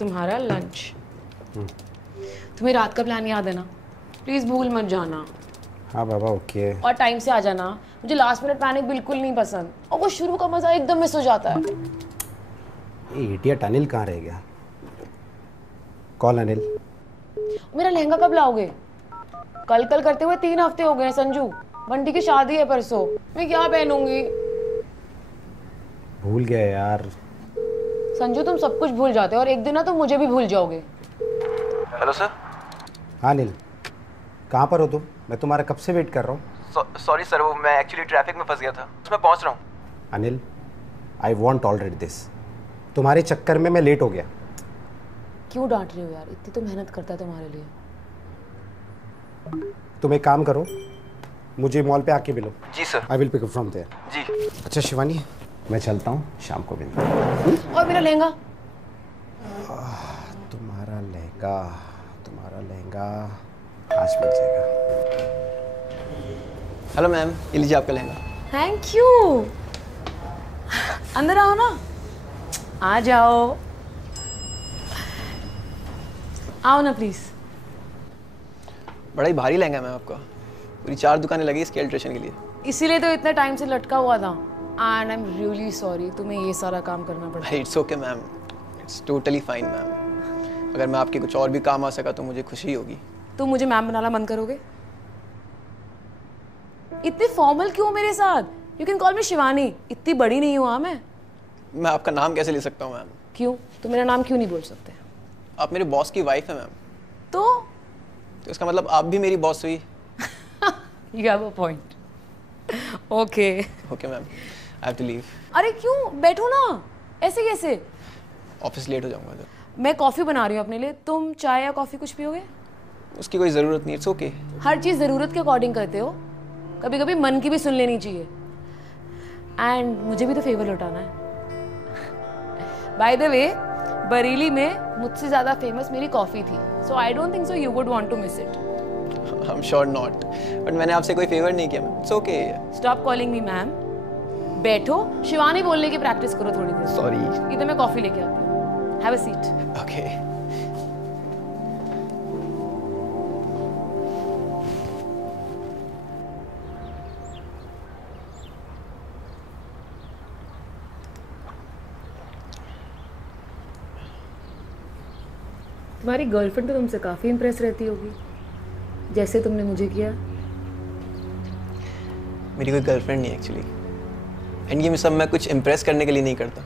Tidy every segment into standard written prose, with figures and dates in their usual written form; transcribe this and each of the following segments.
तुम्हारा लंच। तुम्हें रात का प्लान याद है ना? प्लीज भूल मत जाना। हाँ बाबा ओके। और टाइम से आ जाना। मुझे लास्ट मिनट पैनिक बिल्कुल नहीं पसंद, और वो शुरू का मजा एकदम मिस हो जाता है। ये इडियट अनिल कहाँ रह गया? कौन अनिल? मेरा लहंगा कब लाओगे? कल कल करते हुए 3 हफ्ते हो गए हैं संजू। बंटी की शादी है परसों, मैं क्या पहनूंगी? भूल गया यार। संजू तुम सब कुछ भूल जाते हो और एक दिन ना तुम मुझे भी भूल जाओगे। Hello sir. हाँ अनिल, कहाँ पर हो तुम? मैं तुम्हारा कब से वेट कर रहा हूँ। सॉरी सर, वो मैं एक्चुअली ट्रैफिक में फंस गया था, उसमें पहुंच रहा हूँ। Anil, I want tolerate this. तुम्हारे चक्कर में मैं लेट हो गया। क्यों डांट रहे हो यार? इतनी तो मेहनत करता है तुम्हारे लिए। तुम एक काम करो, मुझे मॉल पे आके मिलो। जी sir. I will pick up from there. जी। अच्छा शिवानी, मैं चलता हूँ, शाम को मिलते। और मेरा लहंगा? तुम्हारा लहंगा आज मिल जाएगा। हेलो मैम, ये लीजिए आपका लहंगा। Thank you. अंदर आओ ना। आ जाओ, आओ ना प्लीज। बड़ा ही भारी लहंगा है मैम आपका, पूरी 4 दुकानें लगी इसके अल्ट्रेशन के लिए। इसीलिए तो इतने टाइम से लटका हुआ था। And I am really sorry, तुम्हें ये सारा काम करना पड़ा। It's okay ma'am, it's totally fine ma'am. अगर मैं आपके कुछ और भी काम आ सका तो मुझे खुशी होगी। तुम मुझे मैम बनाना बंद करोगे? इतने फॉर्मल क्यों मेरे साथ? यू कैन कॉल मी शिवानी। इतनी बड़ी नहीं हूँ मैं आपका नाम कैसे ले सकता हूँ मैम? क्यों? तुम मेरा नाम क्यों नहीं बोल सकते? आप मेरे बॉस की वाइफ है मैम। तो इसका मतलब आप भी मेरी बॉस हुई। You have a point. Okay okay ma'am, I have to leave. अरे क्यों? बैठो ना, ऐसे कैसे? ऑफिस लेट हो जाऊंगा तो। मैं कॉफी बना रही हूँ अपने लिए, तुम चाय या कॉफी कुछ पियोगे? उसकी कोई ज़रूरत नहीं, इट्स ओके। हर चीज़ ज़रूरत के अकॉर्डिंग करते हो, कभी कभी मन की भी सुन लेनी चाहिए। एंड मुझे भी तो फेवर लौटाना है। बाय द वे, बरेली में मुझसे ज़्यादा फेमस मेरी कॉफ़ी थी, so I don't think so you would want to miss it. I am sure not, but मैंने आपसे कोई फेवर नहीं किया ma'am, it's okay. Stop calling me ma'am. बैठो, शिवानी बोलने की प्रैक्टिस करो थोड़ी देर। सॉरी। इधर मैं कॉफ़ी लेके आती हूँ। Have a seat. ओके। तुम्हारी गर्लफ्रेंड तो तुमसे काफ़ी इम्प्रेस रहती होगी, जैसे तुमने मुझे किया। मेरी कोई गर्लफ्रेंड नहीं एक्चुअली, एंड ये सब मैं कुछ इम्प्रेस करने के लिए नहीं करता।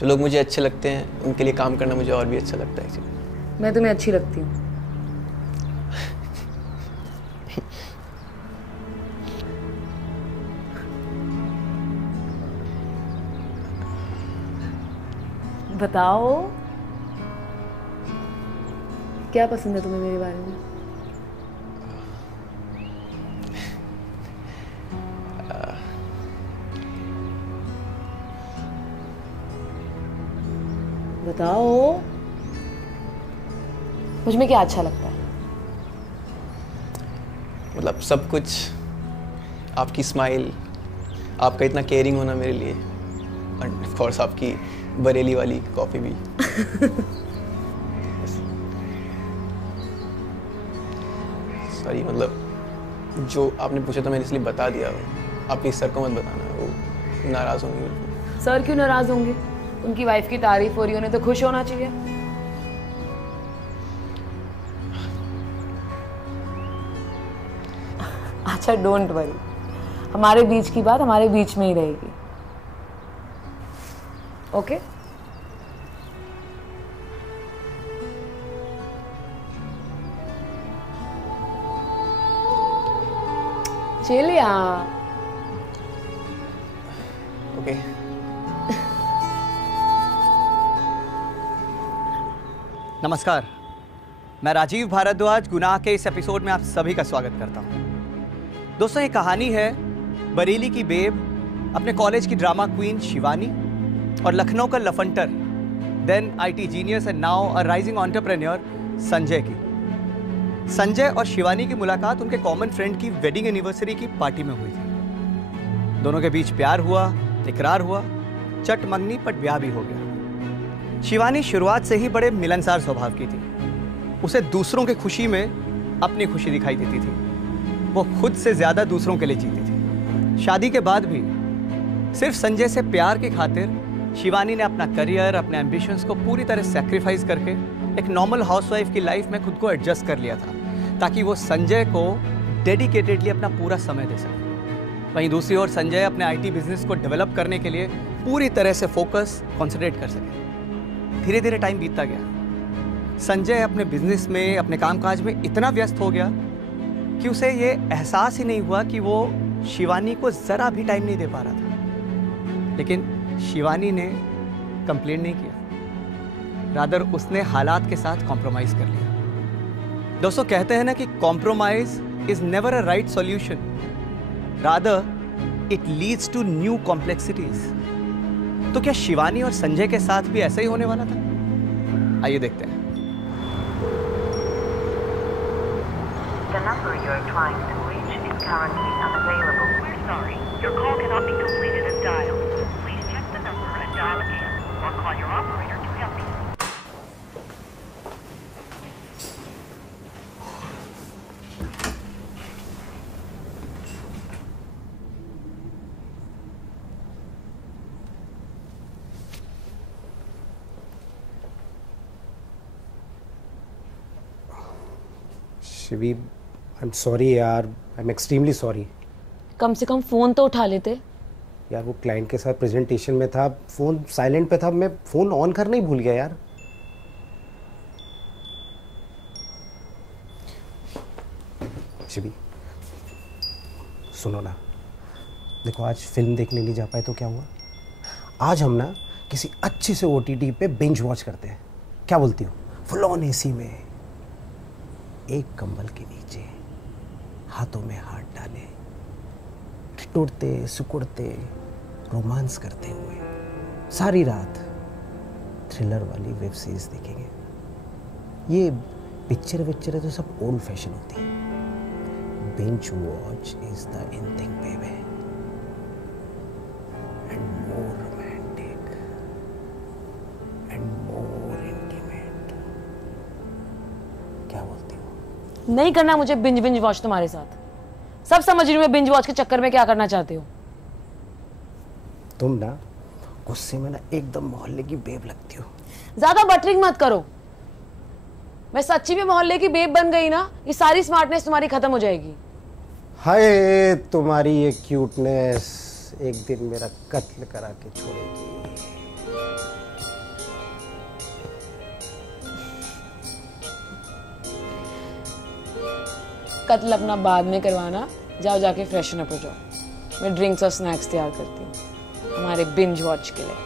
जो लोग मुझे अच्छे लगते हैं उनके लिए काम करना मुझे और भी अच्छा लगता है एक्चुअली। मैं तुम्हें अच्छी लगती हूँ। बताओ, क्या पसंद है तुम्हें मेरे बारे में? बताओ, मुझ में क्या अच्छा लगता है? मतलब सब कुछ, आपकी स्माइल, आपका इतना केयरिंग होना मेरे लिए, एंड ऑफ कोर्स आपकी बरेली वाली कॉफ़ी भी। सॉरी, मतलब जो आपने पूछा था मैंने इसलिए बता दिया। आप प्लीज सर को मत बताना, वो नाराज़ होंगे बिल्कुल। सर क्यों नाराज होंगे? उनकी वाइफ की तारीफ हो रही है, उन्हें तो खुश होना चाहिए। अच्छा डोंट वरी, हमारे बीच की बात हमारे बीच में ही रहेगी। ओके? चिल यार। ओके। नमस्कार, मैं राजीव भारद्वाज गुनाह के इस एपिसोड में आप सभी का स्वागत करता हूं। दोस्तों, ये कहानी है बरेली की बेब, अपने कॉलेज की ड्रामा क्वीन शिवानी और लखनऊ का लफंटर, then IT genius and now a rising entrepreneur Sanjay की। संजय और शिवानी की मुलाकात उनके कॉमन फ्रेंड की वेडिंग एनिवर्सरी की पार्टी में हुई थी। दोनों के बीच प्यार हुआ, इकरार हुआ, चट मंगनी पर ब्याह भी हो गया। शिवानी शुरुआत से ही बड़े मिलनसार स्वभाव की थी। उसे दूसरों की खुशी में अपनी खुशी दिखाई देती थी। वो खुद से ज्यादा दूसरों के लिए जीती थी। शादी के बाद भी सिर्फ संजय से प्यार की खातिर शिवानी ने अपना करियर, अपने एम्बिशंस को पूरी तरह सैक्रिफाइस करके एक नॉर्मल हाउसवाइफ की लाइफ में खुद को एडजस्ट कर लिया था, ताकि वो संजय को डेडिकेटेडली अपना पूरा समय दे सके। वहीं दूसरी ओर संजय अपने आईटी बिजनेस को डेवलप करने के लिए पूरी तरह से फोकस कॉन्सेंट्रेट कर सके। धीरे धीरे टाइम बीतता गया। संजय अपने बिजनेस में, अपने कामकाज में इतना व्यस्त हो गया कि उसे ये एहसास ही नहीं हुआ कि वो शिवानी को जरा भी टाइम नहीं दे पा रहा था। लेकिन शिवानी ने कंप्लेंट नहीं किया, रादर उसने हालात के साथ कॉम्प्रोमाइज कर लिया। दोस्तों, कहते हैं ना कि compromise is never a right solution, rather it leads to new complexities. तो क्या शिवानी और संजय के साथ भी ऐसा ही होने वाला था? आइए देखते हैं। The number you are trying to reach is currently unavailable. We're sorry. Your call cannot be completed as dialed. Please check the number and dial again, or call your operator to help you. Shivi, I am sorry यार, I am extremely sorry. कम से कम phone तो उठा लेते। यार वो client के साथ presentation में था, फ़ोन साइलेंट पे था, मैं फ़ोन ऑन करना ही भूल गया यार। शिवी सुनो ना, देखो आज फिल्म देखने नहीं जा पाए तो क्या हुआ, आज हम ना किसी अच्छे से OTT पे बिंज वॉच करते हैं, क्या बोलती हो? फुल ऑन AC में, एक कंबल के नीचे, हाथों में हाथ डाले, ठिठुरते सिकुड़ते रोमांस करते हुए सारी रात थ्रिलर वाली वेब सीरीज देखेंगे। ये पिक्चर विक्चर तो सब ओल्ड फैशन होती है। Binge watch is the in thing baby, and more romantic and more intimate. क्या बोलती हो? नहीं करना मुझे बिंज वॉच तुम्हारे साथ। सब समझ रही हूँ मैं बिंज वॉच के चक्कर में क्या करना चाहते हो। तुम ना गुस्से में ना एकदम मोहल्ले की बेब लगती हो। ज्यादा बटरिंग मत करो। मैं सच्ची में मोहल्ले की बेब बन गई ना, ये सारी स्मार्टनेस तुम्हारी खत्म हो जाएगी। हाय, तुम्हारी ये क्यूटनेस एक दिन मेरा कत्ल करा के छोड़ेगी। कत्ल अपना बाद में करवाना, जाओ जाके फ्रेशन अप हो जाओ। मैं ड्रिंक्स और स्नैक्स तैयार करती हूँ हमारे बिंज वॉच के लिए।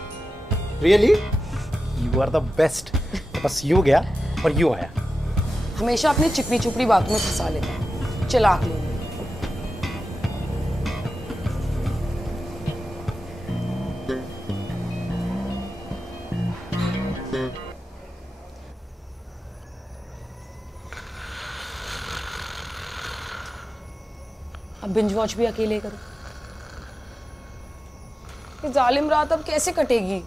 Really you are the best. बस यूं गया और यूं आया। हमेशा अपनी चिकनी चुपड़ी बातों में फंसा लेता है, चलाक लोग। अब बिंज वॉच भी अकेले करो। ये जालिम रात अब कैसे कटेगी?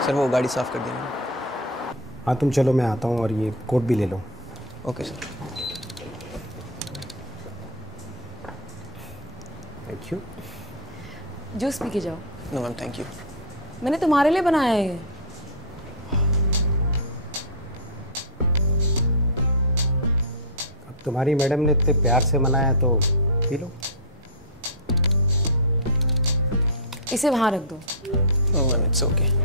सर वो गाड़ी साफ़ कर देना। हाँ तुम चलो, मैं आता हूँ और ये कोट भी ले लो। Okay sir. Thank you. Juice पी के जाओ। No ma'am, thank you. मैंने तुम्हारे लिए बनाया है। अब तुम्हारी मैडम ने इतने प्यार से मनाया तो पी लो। इसे वहां रख दो। No ma'am, it's okay.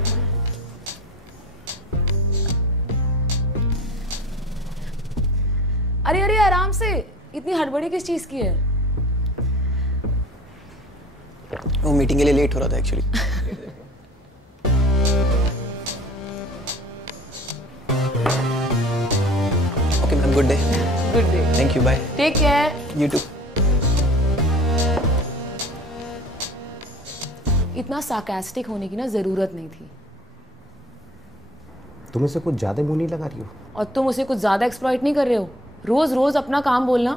अरे अरे आराम से, इतनी हड़बड़ी किस चीज की है? वो मीटिंग के लिए लेट हो रहा था actually. Okay ma'am, good day. Good day. Thank you, bye. Take care. You too. इतना सार्कास्टिक होने की ना जरूरत नहीं थी। तुम इसे कुछ ज्यादा मुंह नहीं लगा रही हो? और तुम उसे कुछ ज्यादा एक्सप्लॉइट नहीं कर रहे हो। रोज रोज अपना काम बोलना।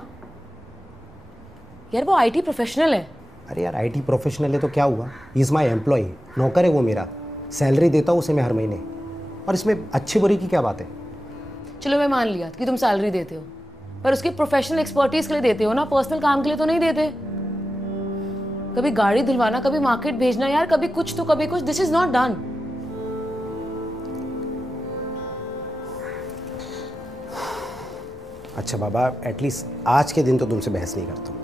यार वो आईटी प्रोफेशनल है। अरे यार आईटी प्रोफेशनल है तो क्या हुआ? ही इज़ माई एम्प्लॉय, नौकर है वो मेरा। सैलरी देता हूँ उसे मैं हर महीने। और इसमें अच्छी बुरी की क्या बात है? चलो मैं मान लिया कि तुम सैलरी देते हो, पर उसकी प्रोफेशनल एक्सपर्टीज के लिए देते हो ना, पर्सनल काम के लिए तो नहीं देते। कभी गाड़ी धुलवाना, कभी मार्केट भेजना, यार कभी कुछ तो कभी कुछ। This is not done. अच्छा बाबा, एटलीस्ट आज के दिन तो तुमसे बहस नहीं करता हूँ।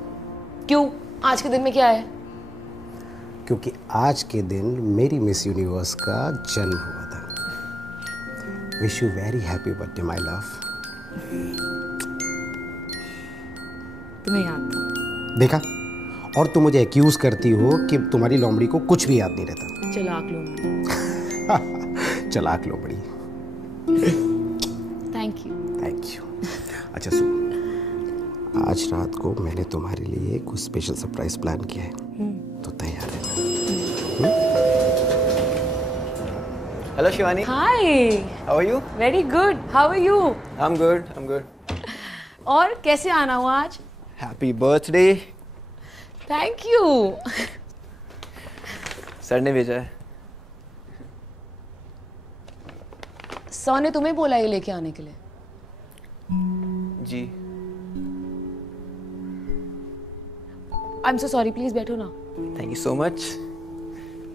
क्यों? आज के दिन में क्या है? क्योंकि आज के दिन मेरी मिस यूनिवर्स का जन्म हुआ था। Wish you very happy birthday my love. तुम्हें याद था? देखा, और तुम मुझे एक्यूज करती हो कि तुम्हारी लोमड़ी को कुछ भी याद नहीं रहता। चलाक लोमड़ी। चलाक लोमड़ी। Thank you. Thank you. अच्छा सुन, आज रात को मैंने तुम्हारे लिए कुछ स्पेशल सरप्राइज प्लान किया है, तो तैयार है ना? Hello Shivani. Hi. How are you? Very good. How are you? I am good, I am good. और कैसे आना हुआ आज? Happy birthday. Thank you. Sir ने भेजा है। सर ने तुम्हें बोला ये लेके आने के लिए? जी। I am so sorry, please बैठो ना। Thank you so much.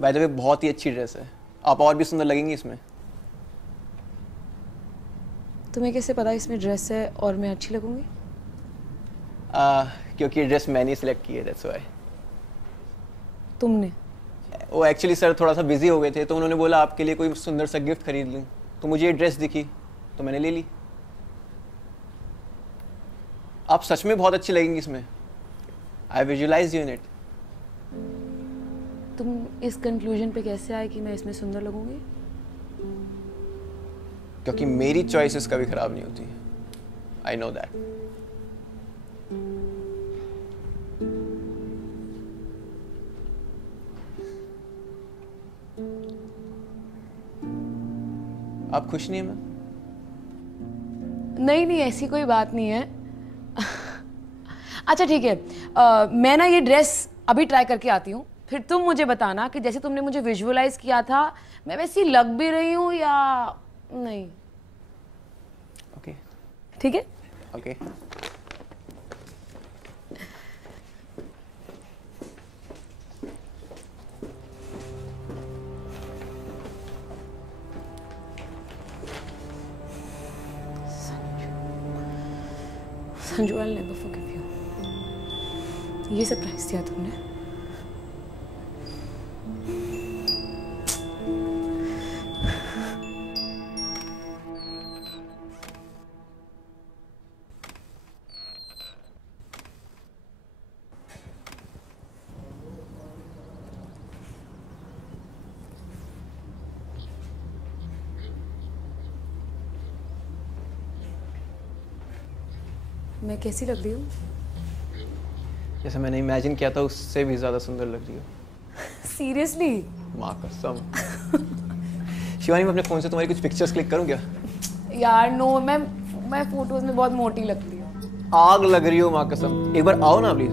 By the way बहुत ही अच्छी ड्रेस है, आप और भी सुंदर लगेंगी इसमें। तुम्हें कैसे पता इसमें ड्रेस है और मैं अच्छी लगूंगी? क्योंकि ड्रेस मैंने सिलेक्ट की है, दैट्स व्हाई। तुमने? वो एक्चुअली सर थोड़ा सा बिजी हो गए थे, तो उन्होंने बोला आपके लिए कोई सुंदर सा गिफ्ट खरीद लूँ, तो मुझे ये ड्रेस दिखी तो मैंने ले ली। आप सच में बहुत अच्छी लगेंगी इसमें। आई विजुअलाइज यू इन इट। तुम इस कंक्लूजन पे कैसे आए कि मैं इसमें सुंदर लगूंगी? क्योंकि मेरी चॉइसेस कभी खराब नहीं होती। I know that. आप खुश नहीं है मैम? नहीं नहीं, ऐसी कोई बात नहीं है। अच्छा ठीक है, मैं ना ये ड्रेस अभी ट्राई करके आती हूँ, फिर तुम मुझे बताना कि जैसे तुमने मुझे विजुअलाइज किया था मैं वैसी लग भी रही हूँ या नहीं। ओके। ठीक है? Okay. Sanju, I'll never forgive you। ये सरप्राइज दिया तुमने। मैं कैसी लग रही हूँ? जैसे मैंने इमेजिन किया था उससे भी ज्यादा सुंदर लग रही हो। सीरियसली? माँ कसम। शिवानी, मैं अपने फोन से तुम्हारी कुछ पिक्चर्स क्लिक करूँ क्या? यार नो, मैं फोटोज में बहुत मोटी लगती हूँ। आग लग रही हो माँ कसम, एक बार आओ ना प्लीज।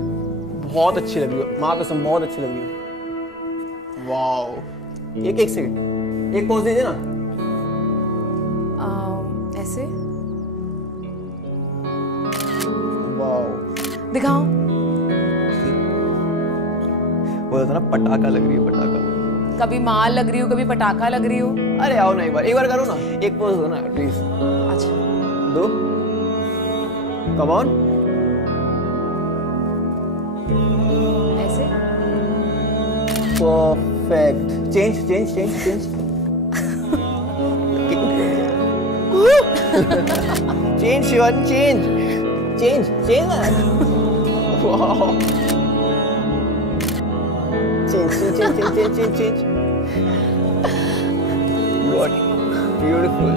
बहुत अच्छी लग रही हो माँ कसम, बहुत अच्छी लग रही हो। वाओ। एक सेकंड, एक पोज दीजिए ना। ऐसे वाओ। दिखाओ। वो था ना, पटाखा लग रही है, पटाखा। कभी माल लग रही हो, कभी पटाखा लग रही हो। अरे आओ ना, एक बार करो ना, एक पोज दो ना प्लीज। अच्छा दो। Come on. ऐसे। Perfect. Change change change change. Change Shivani, change. Change. Wow. Change. What beautiful.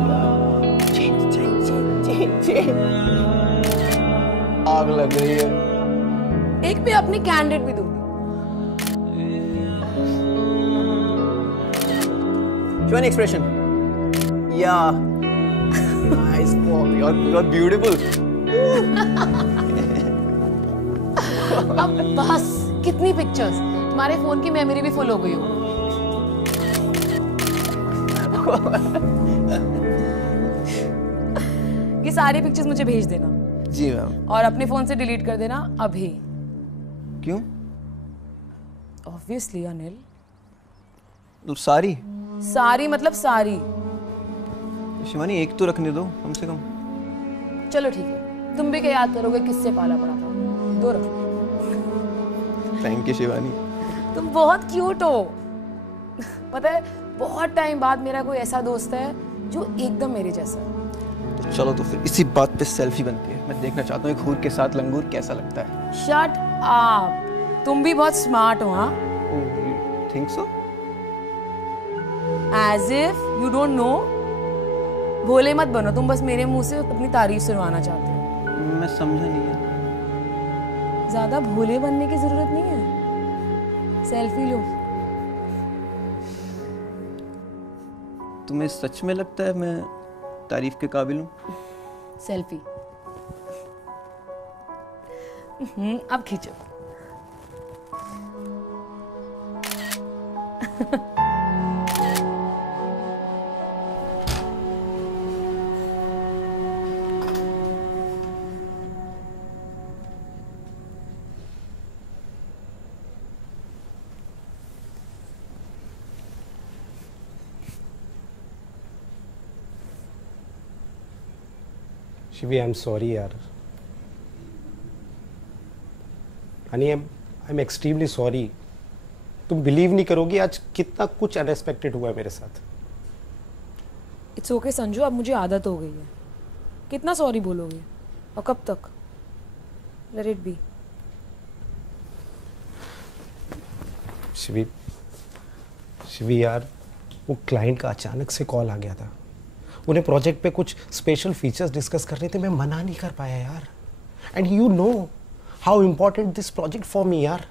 Change. आग लग रही है. एक पे अपनी कैंडिडेट भी दूंगी. Show an expression. Yeah. Nice. Oh, you're beautiful. अब बस कितनी पिक्चर्स, तुम्हारे फोन की मेमोरी भी फुल हो गई हो. ये सारी पिक्चर्स मुझे भेज देना. जी मैम. और अपने फोन से डिलीट कर देना अभी. क्यों? ऑब्वियसली अनिल. तो सारी मतलब सारी. शिवानी एक तो रखने दो कम से कम. चलो ठीक है, तुम भी क्या याद करोगे किससे पाला पड़ा था. 2 रखो. Thank you Shivani. तुम बहुत क्यूट हो. पता है बहुत टाइम बाद मेरा कोई ऐसा दोस्त है जो एकदम मेरे जैसा है. तो चलो तो फिर इसी बात पे सेल्फी बनती है. मैं देखना चाहता हूँ एक हूर के साथ लंगूर कैसा लगता है. Shut up. तुम भी बहुत स्मार्ट हो. हाँ, think so. As if you don't know. भोले मत बनो. तुम बस मेरे मुंह से अपनी तारीफ सुनवाना चाहते हो. मैं समझा नहीं है. ज्यादा भोले बनने की जरूरत नहीं है. सेल्फी लो. तुम्हें सच में लगता है मैं तारीफ के काबिल हूँ? सेल्फी. अब खींचो. शिवी, आई एम सॉरी यार. I am extremely sorry. तुम बिलीव नहीं करोगी आज कितना कुछ अनएक्सपेक्टेड हुआ है मेरे साथ. इट्स ओके संजू, अब मुझे आदत हो गई है. कितना सॉरी बोलोगे और कब तक? Let it be. शिवी यार, वो क्लाइंट का अचानक से कॉल आ गया था. उन्हें प्रोजेक्ट पे कुछ स्पेशल फीचर्स डिस्कस करने थे. मैं मना नहीं कर पाया यार. And you know how important this project for me यार.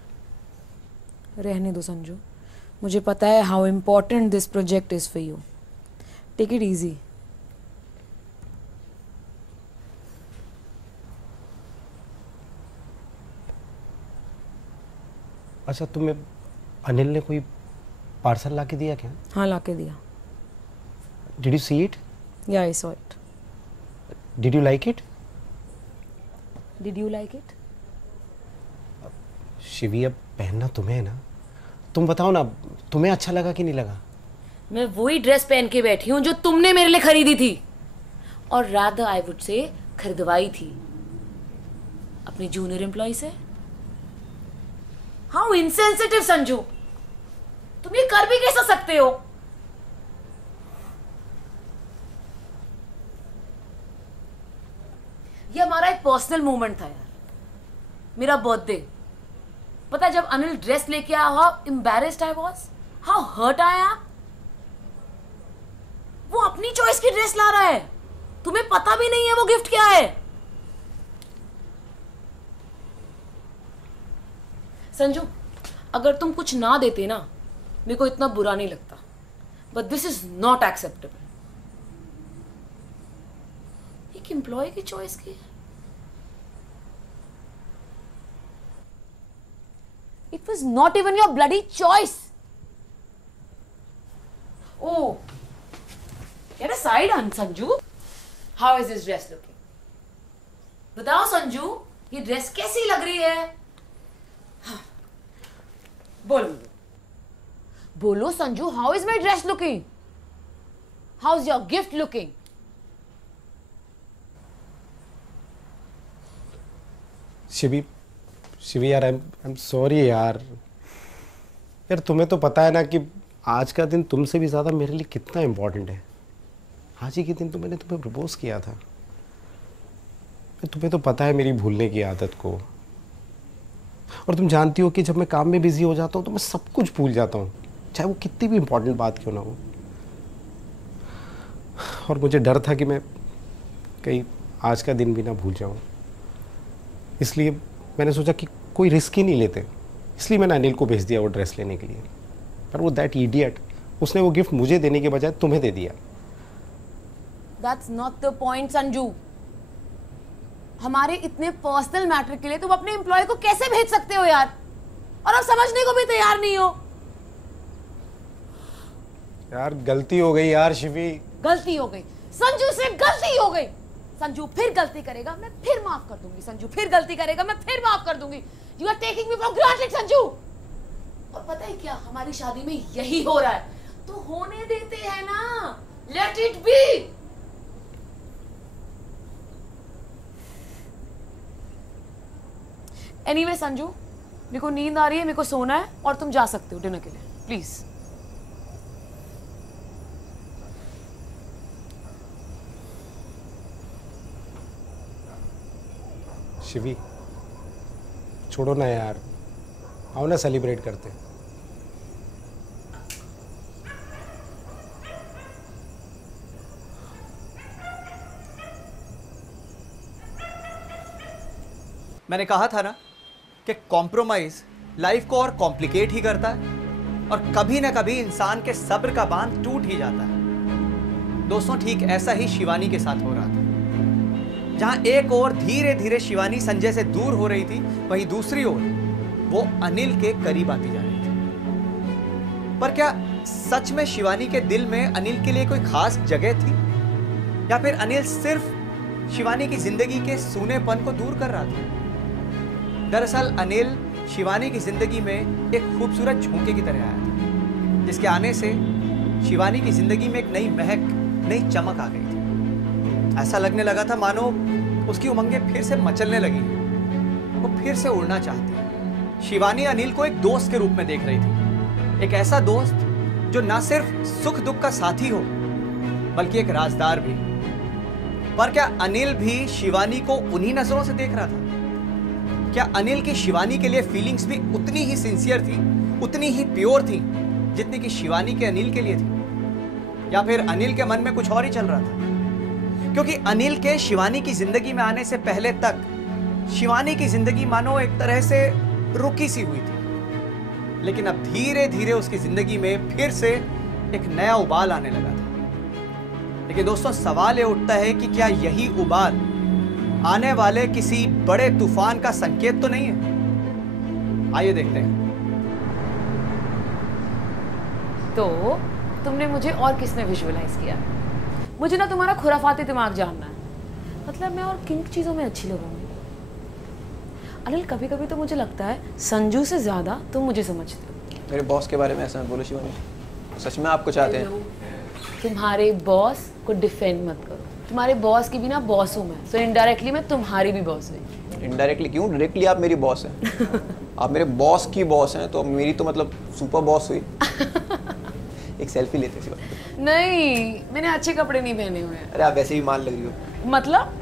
रहने दो संजू. मुझे पता है how important this project is for you. Take it easy. अच्छा, तुम्हें अनिल ने कोई पार्सल ला के दिया क्या? हाँ, ला के दिया. Did you see it? Yeah, I saw it. Did you like it? Did you like it? Shivi, अब पहनना तुम्हें है ना. तुम बताओ ना, तुम्हें अच्छा लगा कि नहीं लगा? मैं वही ड्रेस पहन के बैठी हूँ जो तुमने मेरे लिए खरीदी थी. और rather I would say खरीदवाई थी अपने जूनियर एम्प्लॉय से. How insensitive Sanju. तुम ये कर भी कैसे सकते हो? ये हमारा एक पर्सनल मोमेंट था यार. मेरा बर्थडे. पता है जब अनिल ड्रेस लेके आया, how embarrassed I was, how hurt I am. वो अपनी चॉइस की ड्रेस ला रहा है. तुम्हें पता भी नहीं है वो गिफ्ट क्या है. संजू, अगर तुम कुछ ना देते ना, मेरे को इतना बुरा नहीं लगता. But this is not acceptable. एक एम्प्लॉय की चॉइस की. It was not even your bloody choice. Oh, get aside, Sanju. How is this dress looking? बताओ संजू, ये ड्रेस कैसी लग रही है? बोलो बोलो Sanju, how is my dress looking? How's your gift looking? Shivi यार, आई एम सॉरी यार. यार तुम्हें तो पता है ना कि आज का दिन तुमसे भी ज़्यादा मेरे लिए कितना इम्पोर्टेंट है. आज ही के दिन तो मैंने तुम्हें प्रपोज किया था. तुम्हें तो पता है मेरी भूलने की आदत को, और तुम जानती हो कि जब मैं काम में बिजी हो जाता हूँ तो मैं सब कुछ भूल जाता हूँ, चाहे वो कितनी भी इंपॉर्टेंट बात क्यों ना हो। और मुझे डर था कि मैं कहीं आज का दिन भी ना भूल जाऊँ, इसलिए मैंने सोचा कि कोई रिस्क ही नहीं लेते, इसलिए मैंने अनिल को भेज दिया वो ड्रेस लेने के लिए। पर वो दैट इडियट, उसने वो गिफ्ट मुझे देने के बजाय तुम्हें दे दिया। That's not the point, Sanju. हमारे इतने पर्सनल मैटर के लिए तुम अपने एम्प्लॉय को कैसे भेज सकते हो यार, और अब समझने को भी तैयार नहीं हो। यार गलती हो गई यार शिवी। गलती हो गई संजू से, गलती हो गई। संजू फिर गलती करेगा मैं फिर माफ कर दूंगी, संजू फिर गलती करेगा मैं फिर माफ कर दूंगी। You are taking me for granted Sanju. और पता है क्या, हमारी शादी में यही हो रहा है, तो होने देते हैं ना, let it be. Anyway Sanju, मेरे को नींद आ रही है, मेरे को सोना है, और तुम जा सकते हो डिनर के लिए, प्लीज। शिवी छोड़ो ना यार, आओ ना सेलिब्रेट करते। मैंने कहा था ना कि कॉम्प्रोमाइज लाइफ को और कॉम्प्लिकेट ही करता है, और कभी ना कभी इंसान के सब्र का बांध टूट ही जाता है। दोस्तों, ठीक ऐसा ही शिवानी के साथ हो रहा था। जहां एक ओर धीरे धीरे शिवानी संजय से दूर हो रही थी, वहीं दूसरी ओर वो अनिल के करीब आती जा रही थी। पर क्या सच में शिवानी के दिल में अनिल के लिए कोई खास जगह थी, या फिर अनिल सिर्फ शिवानी की जिंदगी के सूनेपन को दूर कर रहा था? दरअसल अनिल शिवानी की जिंदगी में एक खूबसूरत झोंके की तरह आया था, जिसके आने से शिवानी की जिंदगी में एक नई महक, नई चमक आ गई थी। ऐसा लगने लगा था मानो उसकी उमंगें फिर से मचलने लगी, वो फिर से उड़ना चाहती। शिवानी अनिल को एक दोस्त के रूप में देख रही थी, एक ऐसा दोस्त जो ना सिर्फ सुख दुख का साथी हो, बल्कि एक राजदार भी। पर क्या अनिल भी शिवानी को उन्हीं नजरों से देख रहा था? क्या अनिल की शिवानी के लिए फीलिंग्स भी उतनी ही सिंसियर थी, उतनी ही प्योर थी, जितनी कि शिवानी के अनिल के लिए थी? या फिर अनिल के मन में कुछ और ही चल रहा था? क्योंकि अनिल के शिवानी की जिंदगी में आने से पहले तक शिवानी की जिंदगी मानो एक तरह से रुकी सी हुई थी, लेकिन अब धीरे धीरे उसकी जिंदगी में फिर से एक नया उबाल आने लगा था। लेकिन दोस्तों, सवाल ये उठता है कि क्या यही उबाल आने वाले किसी बड़े तूफान का संकेत तो नहीं है? आइए देखते हैं। तो तुमने मुझे और किसने विजुअलाइज किया? मुझे ना तुम्हारा खुराफाती दिमाग जानना है। मतलब मैं और किन चीज़ों में अच्छी लगूंगी? अनिल, कभी कभी तो मुझे लगता है संजू से ज़्यादा तुम मुझे समझते हो। मेरे बॉस के बारे में ऐसा मत बोलो शिवानी, सच में आपको चाहते हैं? तुम्हारे बॉस को डिफेंड मत करो, तुम्हारे बॉस की भी ना बॉस हूँ मैं, तो इनडायरेक्टली मैं तुम्हारी भी बॉस हुई। इनडायरेक्टली क्यों, डायरेक्टली आप मेरी बॉस हैं। आप मेरे बॉस की बॉस हैं, तो मेरी तो मतलब सुपर बॉस हुई। एक सेल्फी लेते सिवा। नहीं, मैंने अच्छे कपड़े नहीं पहने हुए हैं। अरे आप वैसे भी माल लग रही हो। मतलब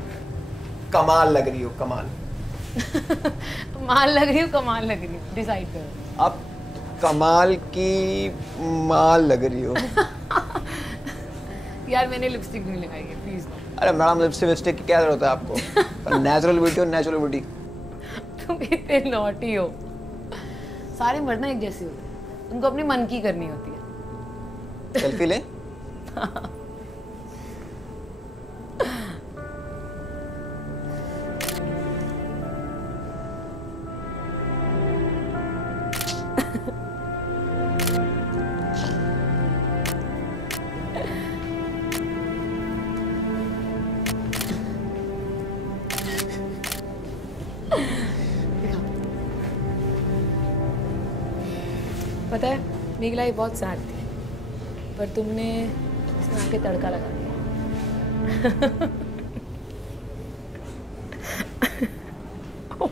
कमाल लग रही हो, कमाल। माल लग रही हूँ, कमाल लग रही हूँ, डिसाइड करो। आप कमाल की माल लग रही हो। यार मैंने लिपस्टिक नहीं लगाई है, प्लीज। अरे मैडम, लिपस्टिक की क्या जरूरत है आपको? नेचुरल ब्यूटी और नेचुरल ब्यूटी। तुम इतने नॉटी हो। सारे मर्द ना एक जैसे होते हैं, उनको अपनी मन की करनी होती है। सेल्फी ले। पता है, मेरी लाइफ बहुत सैड थी, पर तुमने इसमें आके तड़का लगा दिया।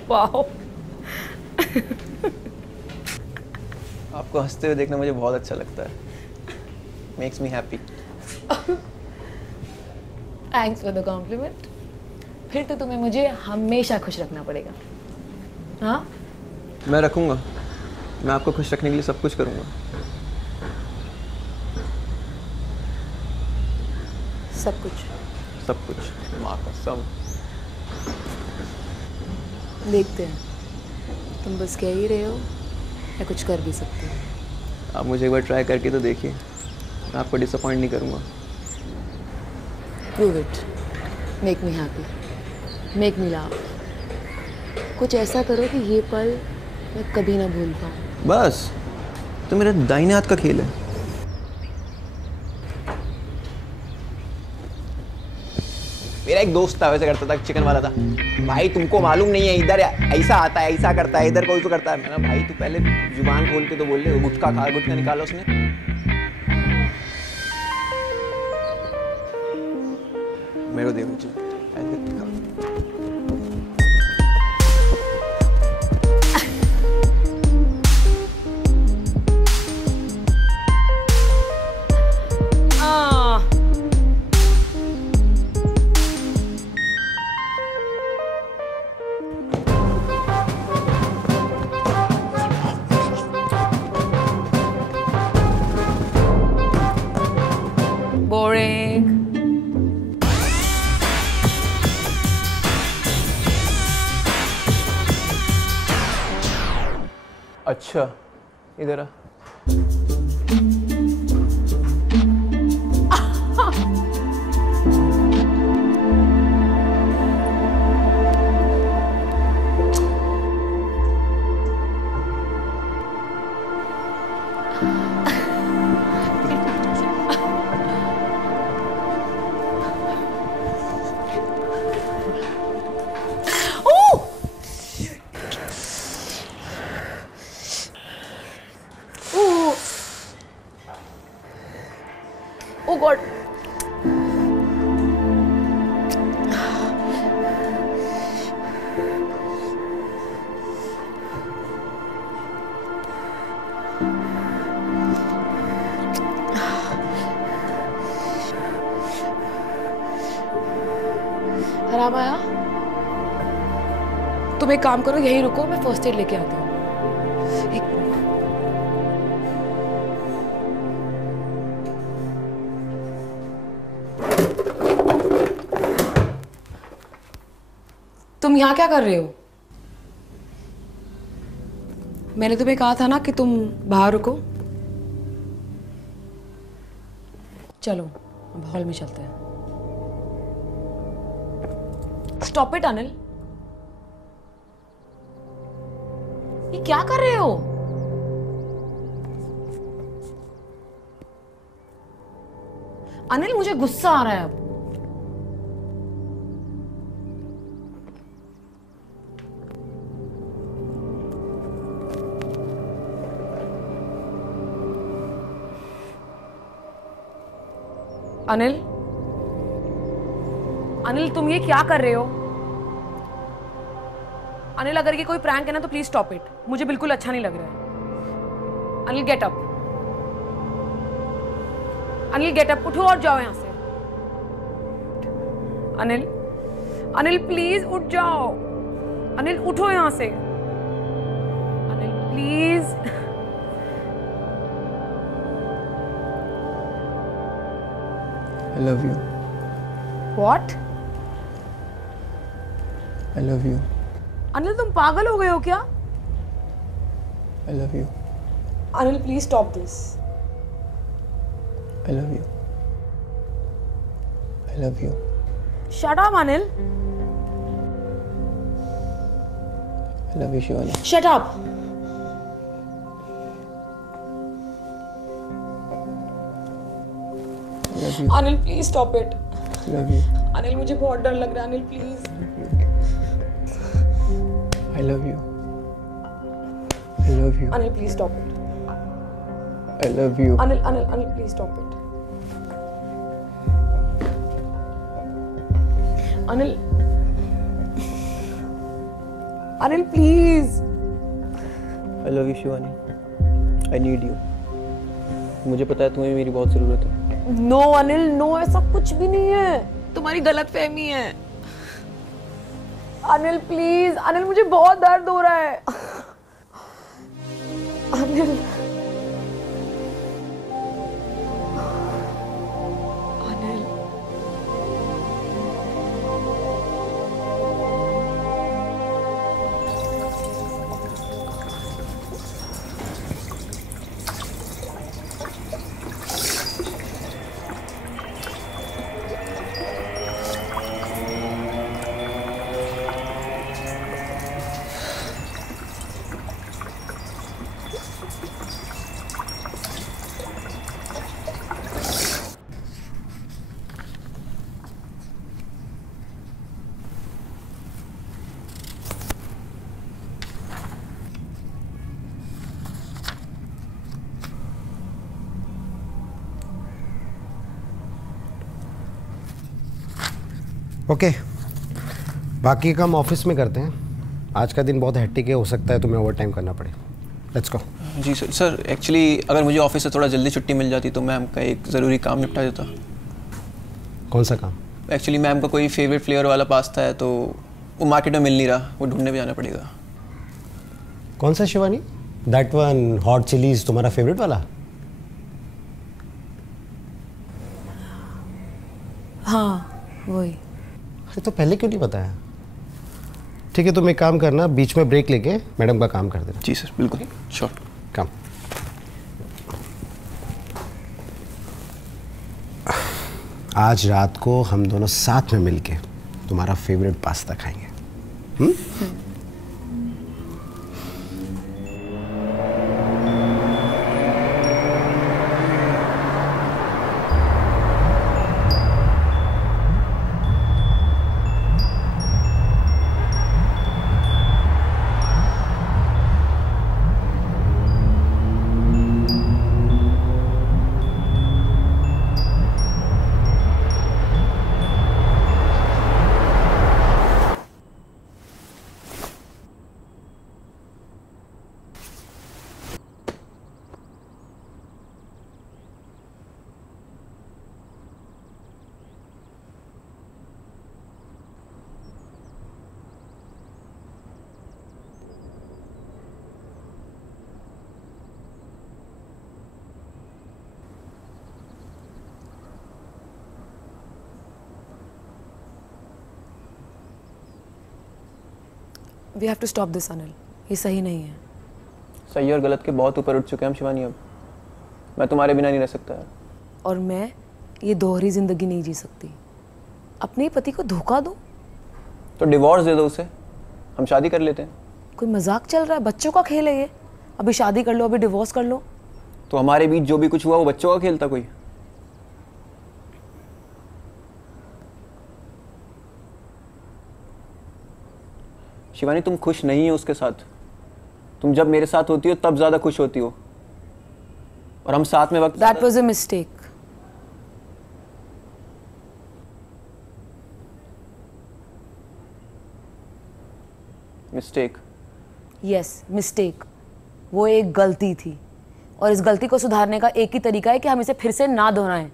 वाओ। आपको हंसते हुए देखना मुझे बहुत अच्छा लगता है। Makes me happy. Thanks for the compliment. फिर तो तुम्हें मुझे हमेशा खुश रखना पड़ेगा। हाँ मैं रखूँगा, मैं आपको खुश रखने के लिए सब कुछ करूँगा। सब कुछ? सब कुछ, माँ कसम। देखते हैं, तुम बस कह ही रहे हो या कुछ कर भी सकते हो। आप मुझे एक बार ट्राई करके तो देखिए, मैं आपको डिसअपॉइंट नहीं करूँगा। Prove it, make me happy, make me laugh. कुछ ऐसा करो कि ये पल मैं कभी ना भूल पाऊँ। बस, तो मेरा दाहिने हाथ का खेल है। मेरा एक दोस्त था, वैसे करता था, चिकन वाला था। भाई तुमको मालूम नहीं है, इधर ऐसा आता है, ऐसा करता है, इधर कोई तो करता है। मैंने भाई तू पहले जुबान खोल के तो बोल ले। गुटखा खा, गुटखा निकाला उसने। मेरे को दे मुझे। Boring. अच्छा, इधर आ। Oh God. आराम आया? तुम एक काम करो, यहीं रुको, मैं फर्स्ट एड लेके आती हूँ। तुम यहाँ क्या कर रहे हो? मैंने तुम्हें कहा था ना कि तुम बाहर रुको। चलो अब हॉल में चलते हैं। स्टॉप इट अनिल, ये क्या कर रहे हो? अनिल मुझे गुस्सा आ रहा है अब। अनिल, अनिल तुम ये क्या कर रहे हो? अनिल अगर ये कोई प्रैंक है ना तो प्लीज स्टॉप इट, मुझे बिल्कुल अच्छा नहीं लग रहा है। Anil get up, Anil get up, उठो और जाओ यहां से। अनिल, अनिल प्लीज उठ जाओ। अनिल उठो यहां से। Anil please. I love you. What? I love you. Anil तुम पागल हो गए हो क्या? I love you. Anil please stop this. I love you. I love you. Shut up Anil. I love you, Shivani. Shut up. Love you. Anil please stop it. Love you. Anil मुझे बहुत डर लग रहा है। Anil please. I love you. I love you. Anil please stop it. I love you. Anil Anil Anil please stop it. Anil, Anil please. I love you, Shivani. I need you. मुझे पता है तुम्हें मेरी बहुत ज़रूरत है। नो अनिल नो, ऐसा कुछ भी नहीं है, तुम्हारी गलतफहमी है। अनिल प्लीज, अनिल मुझे बहुत दर्द हो रहा है। अनिल, अनिल, ओके, बाकी काम ऑफिस में करते हैं। आज का दिन बहुत हेक्टिक है, हो सकता है तुम्हें ओवर टाइम करना पड़े। Let's go. जी सर। सर एक्चुअली अगर मुझे ऑफिस से थोड़ा जल्दी छुट्टी मिल जाती तो मैम का एक ज़रूरी काम निपटा देता। कौन सा काम? एक्चुअली मैम का कोई फेवरेट फ्लेवर वाला पास्ता है तो वो मार्केट में मिल नहीं रहा, वो ढूंढने भी जाना पड़ेगा। कौन सा Shivani? That one hot chillies तुम्हारा फेवरेट वाला? हाँ वही। अरे तो पहले क्यों नहीं बताया? ठीक है, तुम एक काम करना, बीच में ब्रेक लेके मैडम का काम कर देना। जी सर, बिल्कुल श्योर। काम। आज रात को हम दोनों साथ में मिलके तुम्हारा फेवरेट पास्ता खाएंगे। We have to stop this, Anil. ये सही नहीं है। सही और गलत के बहुत ऊपर उठ चुके हैं हम शिवानी। अब मैं तुम्हारे बिना नहीं रह सकता। और मैं ये दोहरी जिंदगी नहीं जी सकती। अपने पति को धोखा दूं? तो डिवोर्स दे दो उसे, हम शादी कर लेते हैं। कोई मजाक चल रहा है? बच्चों का खेल है ये। अभी शादी कर लो, अभी डिवोर्स कर लो। तो हमारे बीच जो भी कुछ हुआ वो बच्चों का खेल था कोई? शिवानी तुम खुश नहीं हो उसके साथ। तुम जब मेरे साथ होती हो तब ज्यादा खुश होती हो, और हम साथ में वक्त। That was a mistake. Mistake? Yes, mistake. वो एक गलती थी, और इस गलती को सुधारने का एक ही तरीका है कि हम इसे फिर से ना दोहराएं।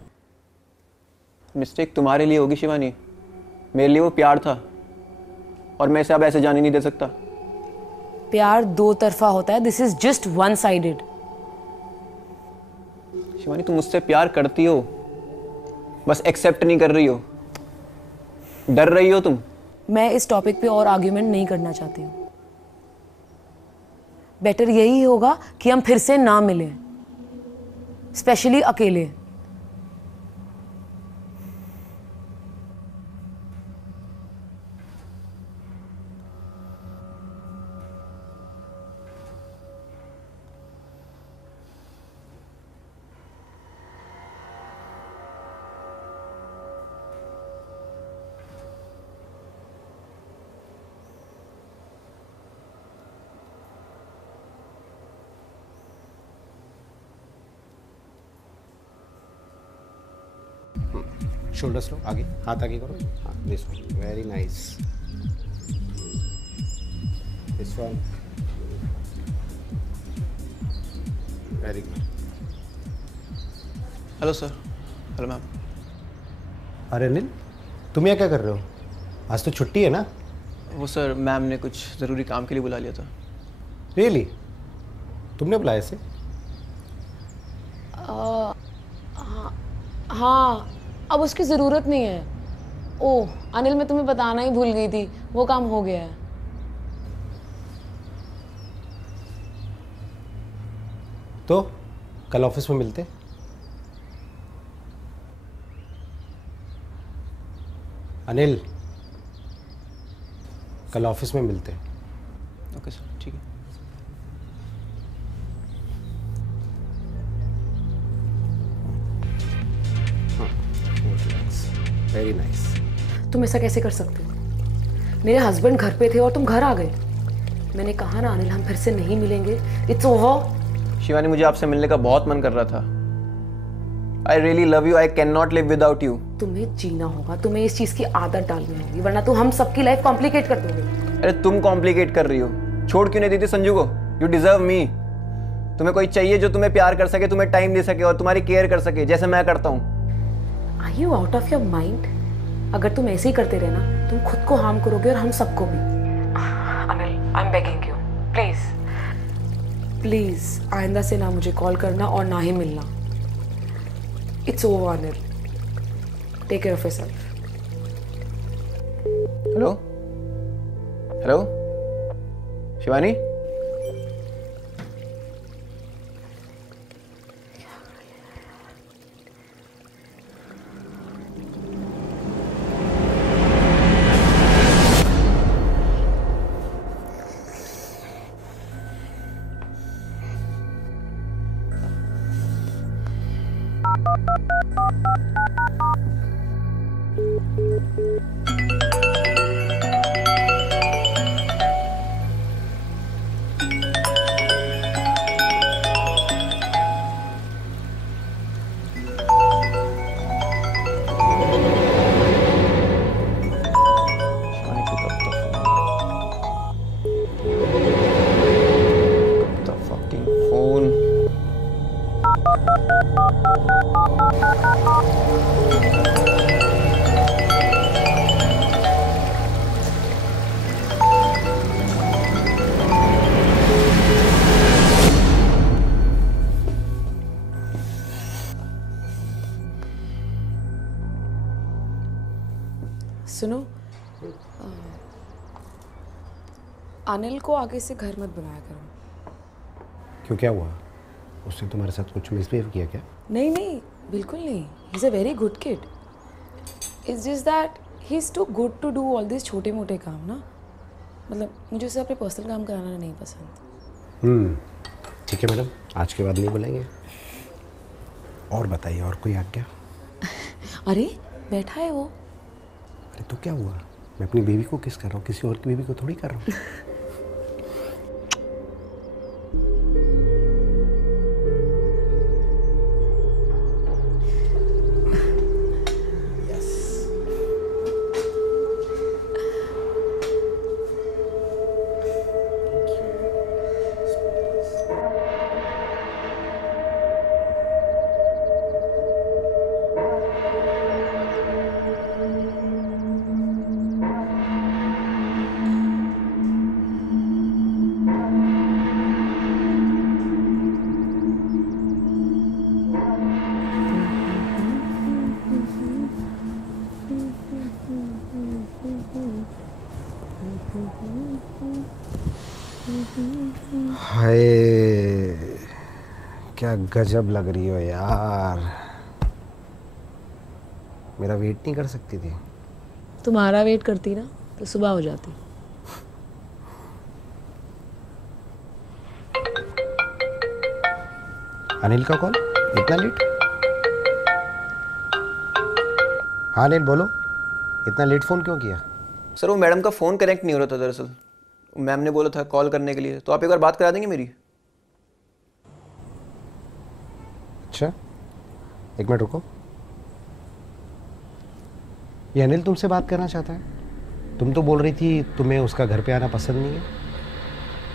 मिस्टेक तुम्हारे लिए होगी शिवानी, मेरे लिए वो प्यार था, और मैं इसे अब ऐसे जाने नहीं दे सकता। प्यार दो तरफा होता है। This is just one sided. Shivani तुम मुझसे प्यार करती हो, बस एक्सेप्ट नहीं कर रही हो। डर रही हो तुम। मैं इस टॉपिक पे और आर्ग्यूमेंट नहीं करना चाहती हूँ। बेटर यही होगा कि हम फिर से ना मिलें, स्पेशली अकेले। शोल्डर्स लो, आगे हाथ आगे करो। हाँ, this one, very nice. This one, very good. Hello sir. Hello ma'am. अरे अनिल, तुम यहाँ क्या कर रहे हो? आज तो छुट्टी है ना? वो सर मैम ने कुछ ज़रूरी काम के लिए बुला लिया था। रियली? तुमने बुलाया इसे? हाँ, अब उसकी ज़रूरत नहीं है। ओह अनिल, मैं तुम्हें बताना ही भूल गई थी, वो काम हो गया है। तो कल ऑफिस में मिलते। अनिल, कल ऑफिस में मिलते। ओके सर, ठीक है। Very nice. तुम ऐसा कैसे कर सकते हो? मेरे हस्बैंड घर पे थे और तुम घर आ गए। मैंने कहा ना अनिल, हम फिर से नहीं मिलेंगे। It's over. शिवानी, मुझे आपसे मिलने का बहुत मन कर रहा था। I really love you, I can not live without you. तुम्हें जीना होगा, तुम्हें इस चीज की आदत डालनी होगी, वरना तुम हम सबकी लाइफ कॉम्प्लिकेट कर दोगे। अरे तुम कॉम्प्लिकेट कर रही हो। छोड़ क्यों नहीं देती संजू को? यू डिजर्व मी। तुम्हें कोई चाहिए जो तुम्हें प्यार कर सके, तुम्हें टाइम दे सके और तुम्हारी केयर कर सके, जैसे मैं करता हूँ। Are you out of your mind? अगर तुम ऐसे ही करते रहना, तुम खुद को हार्म करोगे और हम सबको भी। Anil, I am begging you, please please आइंदा से ना मुझे कॉल करना और ना ही मिलना। It's over Anil, take care of yourself. Hello hello Shivani, सुनो, अनिल को आगे से घर मत बुलाया करो। क्यों, क्या हुआ? उसने तुम्हारे साथ कुछ मिसबिहेव किया क्या? नहीं नहीं, बिल्कुल नहीं। He is a very good kid. It's just that he is too good to do all this छोटे मोटे काम ना। मतलब मुझे उससे अपने पर्सनल काम कराना नहीं पसंद। ठीक है मैडम, आज के बाद नहीं बुलाएंगे। और बताइए, और कोई आज्ञा? अरे बैठा है वो। अरे तो क्या हुआ? मैं अपनी बेबी को किस कर रहा हूँ, किसी और की बेबी को थोड़ी कर रहा हूँ। हाय, क्या गजब लग रही हो यार। मेरा वेट नहीं कर सकती थी? तुम्हारा वेट करती ना तो सुबह हो जाती। अनिल का कॉल, इतना लेट? हाँ अनिल बोलो, इतना लेट फ़ोन क्यों किया? सर वो मैडम का फ़ोन कनेक्ट नहीं हो रहा था दरअसल। मैम ने बोला था कॉल करने के लिए, तो आप एक बार बात करा देंगे मेरी? अच्छा, एक मिनट रुको। ये अनिल तुमसे बात करना चाहता है। तुम तो बोल रही थी तुम्हें उसका घर पे आना पसंद नहीं है।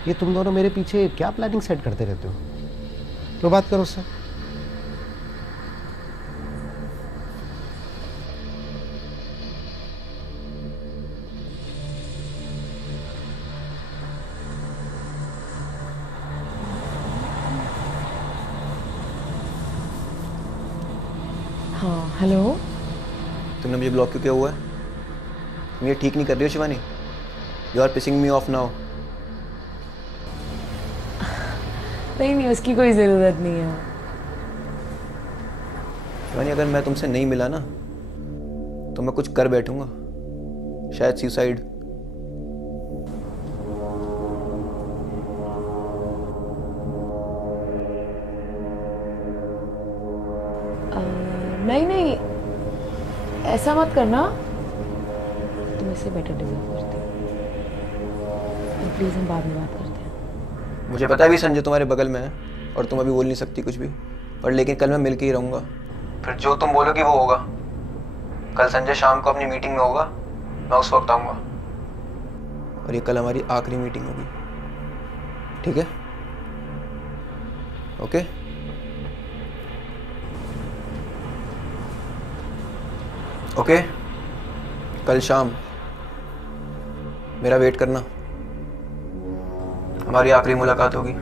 ये तुम दोनों मेरे पीछे क्या प्लानिंग सेट करते रहते हो? तो बात करो उससे। हाँ हेलो। तुमने मुझे ब्लॉक क्यों किया हुआ है? तुम ये ठीक नहीं कर रही हो Shivani. You are pissing me off now. नहीं, उसकी कोई ज़रूरत नहीं है। शिवानी, अगर मैं तुमसे नहीं मिला ना तो मैं कुछ कर बैठूंगा, शायद सुसाइड। नहीं, ऐसा मत करना। तुम इससे बेटर डिजर्व करते हो। प्लीज़ हम बाद में बात करते हैं। मुझे पता है भी संजय तुम्हारे बगल में है और तुम अभी बोल नहीं सकती कुछ भी, पर लेकिन कल मैं मिल के ही रहूँगा। फिर जो तुम बोलोगी वो होगा। कल संजय शाम को अपनी मीटिंग में होगा, मैं उस वक्त आऊँगा। और ये कल हमारी आखिरी मीटिंग होगी, ठीक है? ओके? ओके? कल शाम मेरा वेट करना, हमारी आखिरी मुलाकात होगी।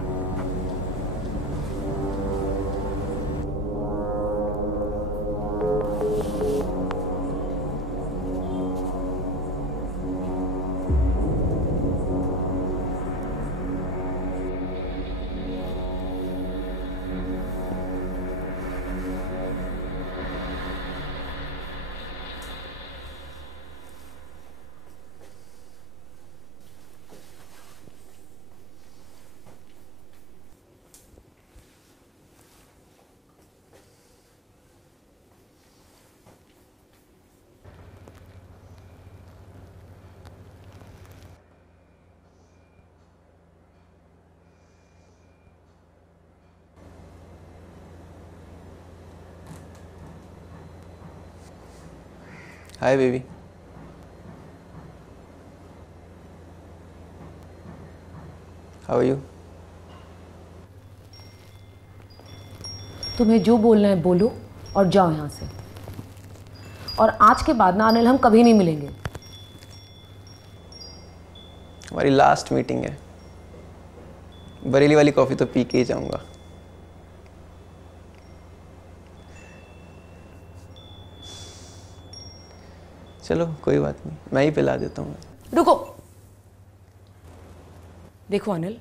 Hi baby. How are you? तुम्हें जो बोलना है बोलो और जाओ यहाँ से। और आज के बाद ना अनिल, हम कभी नहीं मिलेंगे। हमारी लास्ट मीटिंग है, बरेली वाली कॉफ़ी तो पी के ही जाऊंगा। चलो कोई बात नहीं, मैं ही पिला देता हूँ। रुको, देखो अनिल,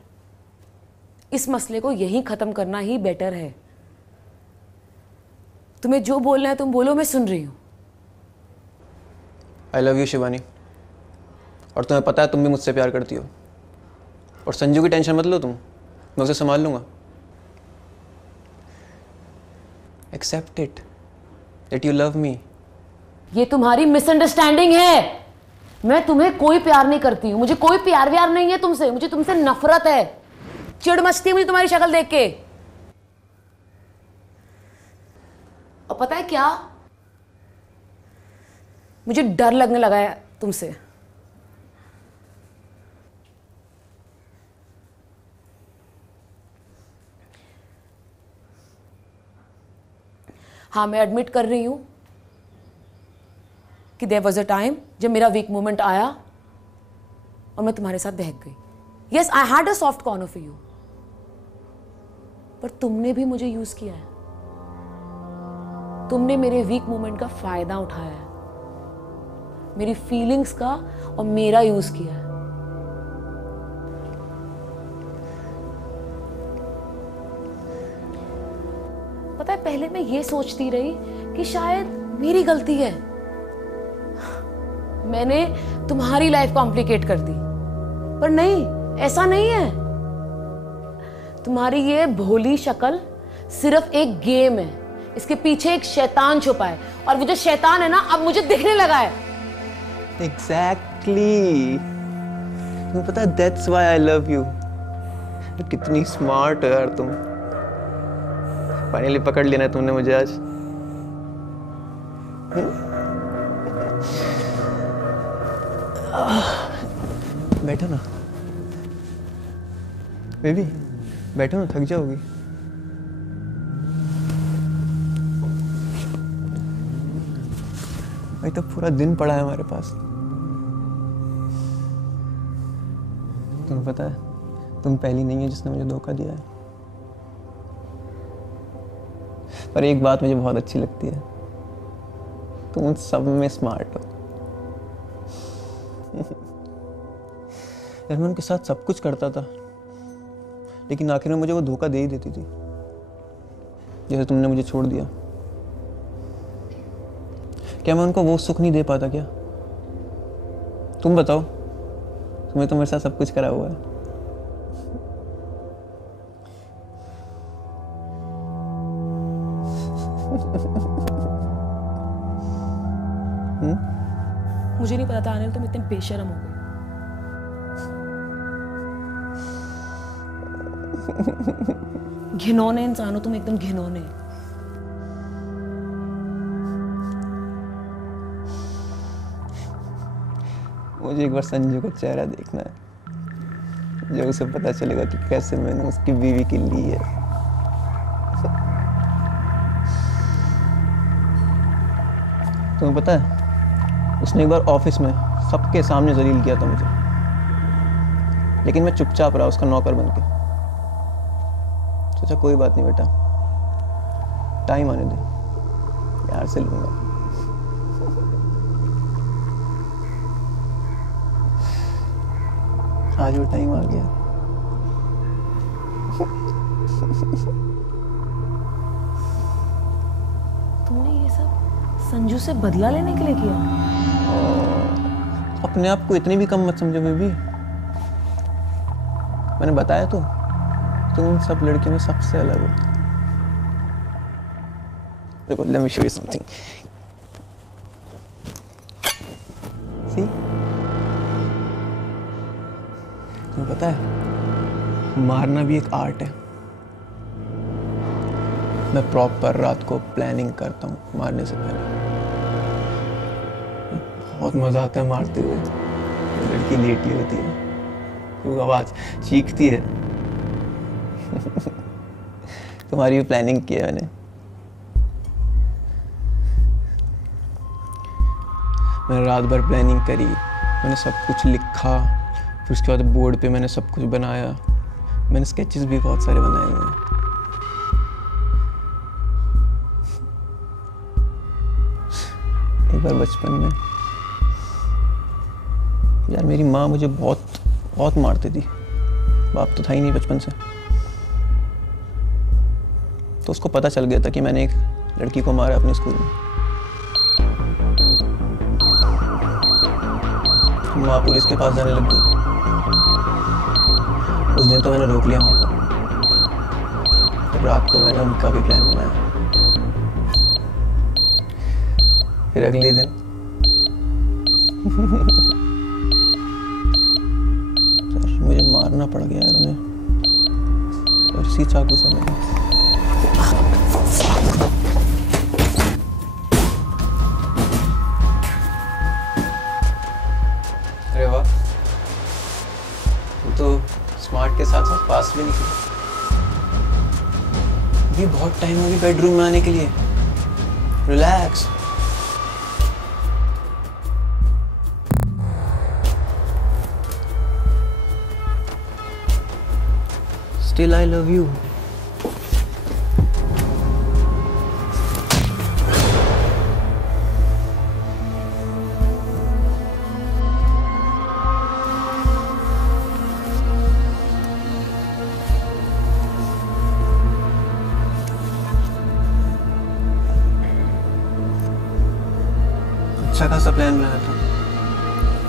इस मसले को यहीं खत्म करना ही बेटर है। तुम्हें जो बोलना है तुम बोलो, मैं सुन रही हूँ। आई लव यू शिवानी, और तुम्हें पता है तुम भी मुझसे प्यार करती हो। और संजू की टेंशन मत लो तुम, मैं उसे संभाल लूँगा। Accept it that you love me. ये तुम्हारी मिसअंडरस्टैंडिंग है। मैं तुम्हें कोई प्यार नहीं करती हूँ, मुझे कोई प्यार व्यार नहीं है तुमसे। मुझे तुमसे नफरत है, चिढ़ मचती है मुझे तुम्हारी शक्ल देख के। और पता है क्या, मुझे डर लगने लगा है तुमसे। हाँ, मैं एडमिट कर रही हूं कि देयर वॉज अ टाइम जब मेरा वीक मोमेंट आया और मैं तुम्हारे साथ बहक गई। Yes, I had a soft corner for you, पर तुमने भी मुझे यूज किया है। तुमने मेरे वीक मोमेंट का फायदा उठाया है, मेरी फीलिंग्स का और मेरा यूज किया है। पता है, पहले मैं ये सोचती रही कि शायद मेरी गलती है, मैंने तुम्हारी लाइफ कॉम्प्लिकेट कर दी। पर नहीं, ऐसा नहीं है। तुम्हारी ये भोली शक्ल सिर्फ एक गेम है, इसके पीछे एक शैतान छुपा है, और वो जो शैतान है ना, अब मुझे दिखने लगा है। एग्जैक्टली, तुम्हें पता है that's why I love you. कितनी स्मार्ट हो यार तुम। फाइनली पकड़ लेना तुमने मुझे आज। बैठो ना बेबी, बैठो ना, थक जाओगी। भाई तो पूरा दिन पड़ा है हमारे पास। तुम्हें पता है तुम पहली नहीं है जिसने मुझे धोखा दिया है। पर एक बात मुझे बहुत अच्छी लगती है, तुम उन सब में स्मार्ट हो। यार मैं उनके साथ सब कुछ करता था, लेकिन आखिर में मुझे वो धोखा दे ही देती थी, जैसे तुमने मुझे छोड़ दिया। क्या मैं उनको वो सुख नहीं दे पाता क्या? तुम बताओ, तुम्हें तो मेरे साथ सब कुछ करा हुआ है। मुझे नहीं पता था अनिल तुम इतने बेशर्म हो गए। घिनौने इंसान हो तुम, एकदम घिनौने। मुझे एक बार संजू का चेहरा देखना है, जब उसे पता चलेगा कि कैसे मैंने उसकी बीवी की ली है। तुम्हें पता है, उसने एक बार ऑफिस में सबके सामने जलील किया था मुझे, लेकिन मैं चुपचाप रहा उसका नौकर बनके। सोचा कोई बात नहीं बेटा, टाइम आने दे, यार से लूंगा। आज वो टाइम आ गया। तुमने ये सब संजू से बदला लेने के लिए किया? अपने आप को इतनी भी कम मत समझो बेबी। मैंने बताया तो, तुम उन सब लड़कियों में सबसे अलग हो। देखो, let me show you something. See? तुम्हें पता है, मारना भी एक आर्ट है। मैं प्रॉपर रात को प्लानिंग करता हूँ मारने से पहले। बहुत मजा आता है मारते हुए। लड़की लेटी होती है, वो आवाज चीखती है। तुम्हारी भी प्लानिंग की है मैंने। मैंने रात भर प्लानिंग करी, मैंने सब कुछ लिखा, फिर उसके बाद बोर्ड पे मैंने सब कुछ बनाया। मैंने स्केचेस भी बहुत सारे बनाए हुए हैं। एक बार बचपन में यार मेरी माँ मुझे बहुत मारती थी। बाप तो था ही नहीं बचपन से, तो उसको पता चल गया था कि मैंने एक लड़की को मारा अपने स्कूल में। माँ पुलिस के पास जाने लग गई। उस दिन तो मैंने रोक लिया माँ को। रात को मैंने उनका भी प्लान बनाया। फिर अगले दिन मुझे मारना पड़ गया यार उन्हें, और इसी चाकू से मैंने। अरे वाह, तो स्मार्ट के साथ साथ पास भी निकले। अभी बहुत टाइम होगी बेडरूम में आने के लिए। Relax. Still I love you. अच्छा खासा प्लान बनाया था।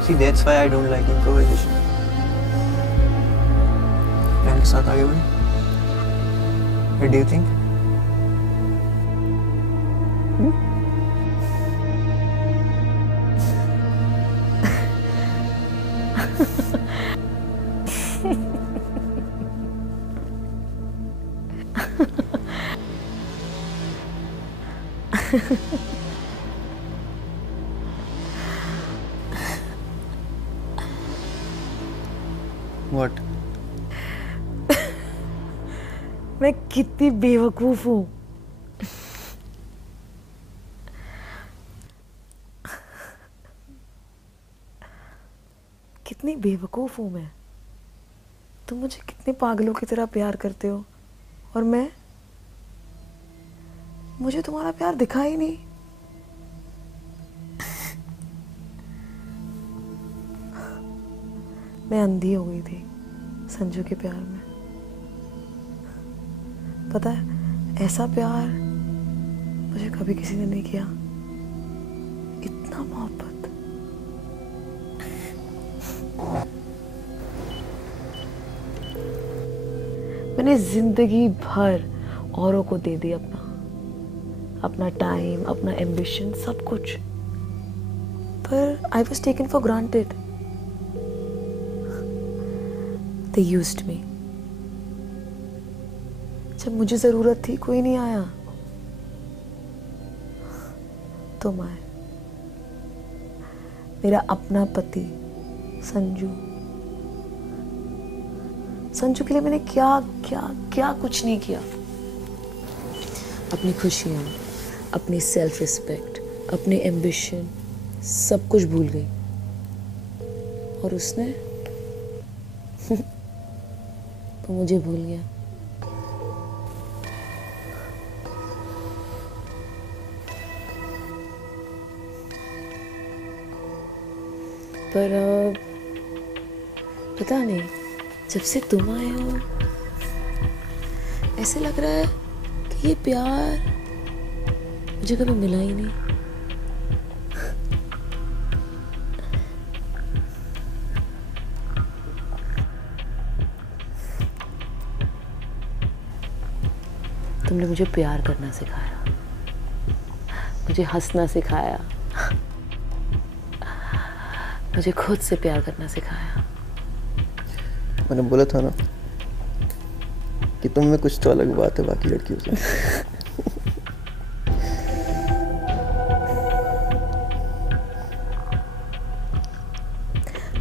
See, that's why I don't like improvisation. Plan के साथ आगे बढ़े। What do you think? What? मैं कितनी बेवकूफ हूँ। कितनी बेवकूफ हूँ मैं। तुम मुझे कितने पागलों की तरह प्यार करते हो, और मुझे तुम्हारा प्यार दिखा ही नहीं। मैं अंधी हो गई थी संजू के प्यार में। पता है, ऐसा प्यार मुझे कभी किसी ने नहीं किया। इतना मोहब्बत। मैंने जिंदगी भर औरों को दे दी अपना टाइम, अपना एम्बिशन, सब कुछ, पर I was taken for granted. They used me. जब मुझे जरूरत थी कोई नहीं आया। तुम आए, मेरा अपना पति संजू। संजू के लिए मैंने क्या क्या क्या कुछ नहीं किया। अपनी खुशियाँ, अपनी सेल्फ रिस्पेक्ट, अपने एम्बिशन, सब कुछ भूल गई। और उसने तो मुझे भूल गया। पर पता नहीं, जब से तुम आए हो ऐसे लग रहा है कि ये प्यार मुझे कभी मिला ही नहीं। तुमने मुझे प्यार करना सिखाया, मुझे हंसना सिखाया, मुझे खुद से प्यार करना सिखाया। मैंने बोला था ना कि तुम में कुछ तो अलग बात है बाकी लड़कियों से।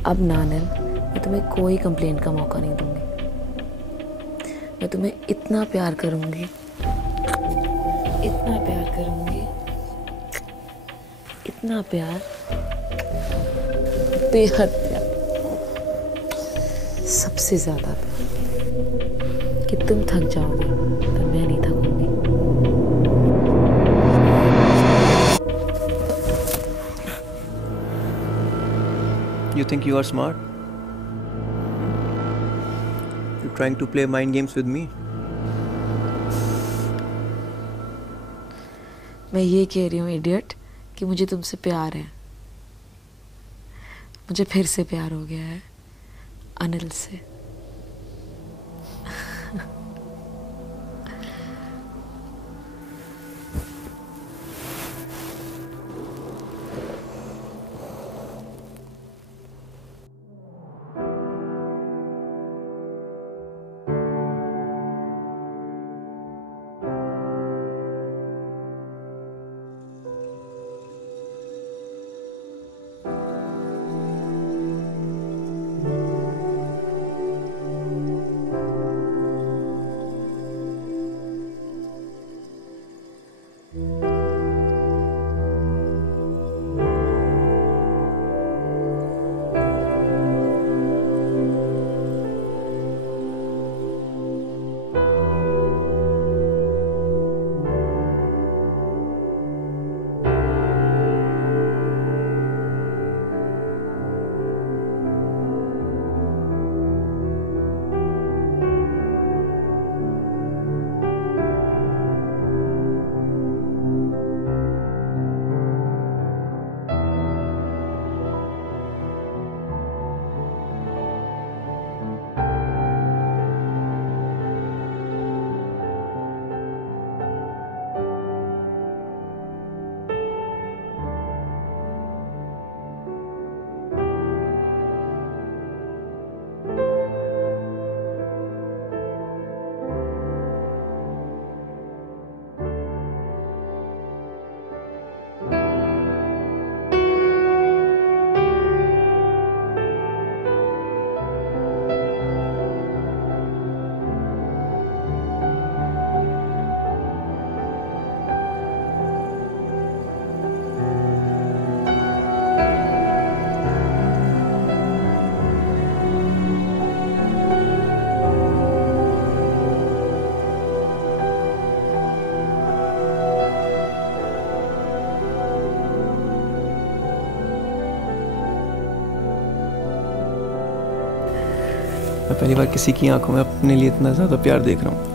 अब नानिल, मैं तुम्हें कोई कंप्लेंट का मौका नहीं दूंगी। मैं तुम्हें इतना प्यार करूंगी, इतना प्यार करूंगी, इतना प्यार, बेहद प्यार, सबसे ज्यादा प्यार कि तुम थक जाओगे पर मैं नहीं थकूंगी। You think you are smart? You're trying to play mind games with me? मैं ये कह रही हूँ इडियट कि मुझे तुमसे प्यार है। मुझे फिर से प्यार हो गया है अनिल से। मैं पहली बार किसी की आंखों में अपने लिए इतना ज़्यादा प्यार देख रहा हूँ।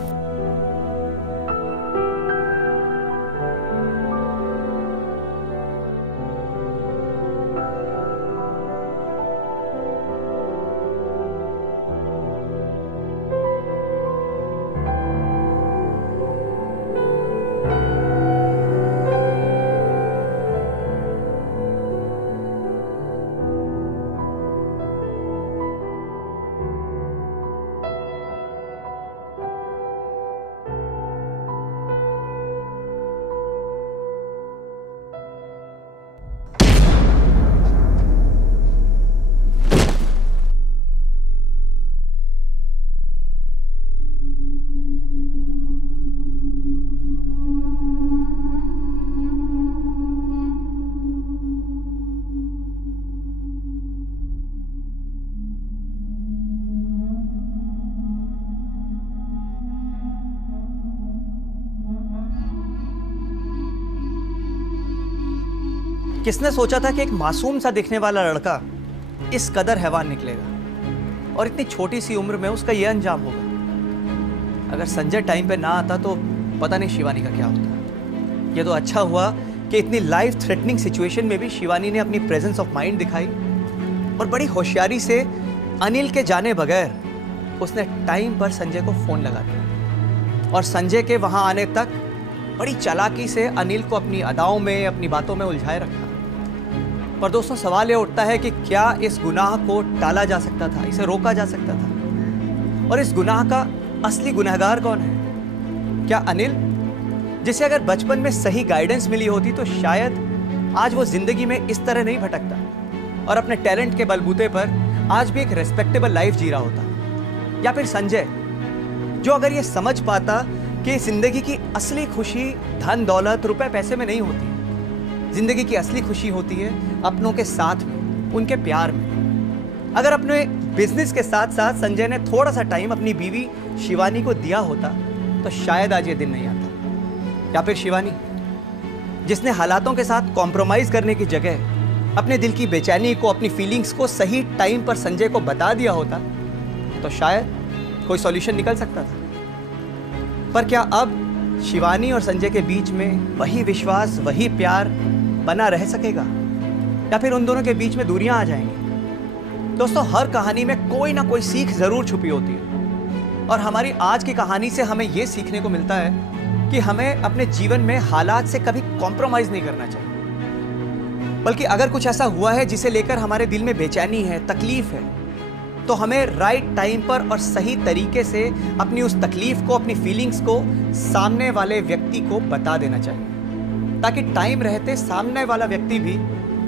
किसने सोचा था कि एक मासूम सा दिखने वाला लड़का इस कदर हैवान निकलेगा और इतनी छोटी सी उम्र में उसका यह अंजाम होगा। अगर संजय टाइम पे ना आता तो पता नहीं शिवानी का क्या होता। यह तो अच्छा हुआ कि इतनी लाइफ थ्रेटनिंग सिचुएशन में भी शिवानी ने अपनी प्रेजेंस ऑफ माइंड दिखाई और बड़ी होशियारी से अनिल के जाने बगैर उसने टाइम पर संजय को फोन लगा दिया और संजय के वहां आने तक बड़ी चालाकी से अनिल को अपनी अदाओं में, अपनी बातों में उलझाए रखा। पर दोस्तों, सवाल ये उठता है कि क्या इस गुनाह को टाला जा सकता था, इसे रोका जा सकता था? और इस गुनाह का असली गुनहगार कौन है? क्या अनिल, जिसे अगर बचपन में सही गाइडेंस मिली होती तो शायद आज वो जिंदगी में इस तरह नहीं भटकता और अपने टैलेंट के बलबूते पर आज भी एक रेस्पेक्टेबल लाइफ जी रहा होता? या फिर संजय, जो अगर ये समझ पाता कि जिंदगी की असली खुशी धन दौलत रुपए पैसे में नहीं होती, जिंदगी की असली खुशी होती है अपनों के साथ में, उनके प्यार में। अगर अपने बिजनेस के साथ साथ संजय ने थोड़ा सा टाइम अपनी बीवी शिवानी को दिया होता तो शायद आज ये दिन नहीं आता। या फिर शिवानी, जिसने हालातों के साथ कॉम्प्रोमाइज करने की जगह अपने दिल की बेचैनी को, अपनी फीलिंग्स को सही टाइम पर संजय को बता दिया होता तो शायद कोई सॉल्यूशन निकल सकता था। पर क्या अब शिवानी और संजय के बीच में वही विश्वास, वही प्यार बना रह सकेगा या फिर उन दोनों के बीच में दूरियां आ जाएंगी? दोस्तों, हर कहानी में कोई ना कोई सीख जरूर छुपी होती है और हमारी आज की कहानी से हमें यह सीखने को मिलता है कि हमें अपने जीवन में हालात से कभी कॉम्प्रोमाइज नहीं करना चाहिए, बल्कि अगर कुछ ऐसा हुआ है जिसे लेकर हमारे दिल में बेचैनी है, तकलीफ है, तो हमें राइट टाइम पर और सही तरीके से अपनी उस तकलीफ को, अपनी फीलिंग्स को सामने वाले व्यक्ति को बता देना चाहिए, ताकि टाइम रहते सामने वाला व्यक्ति भी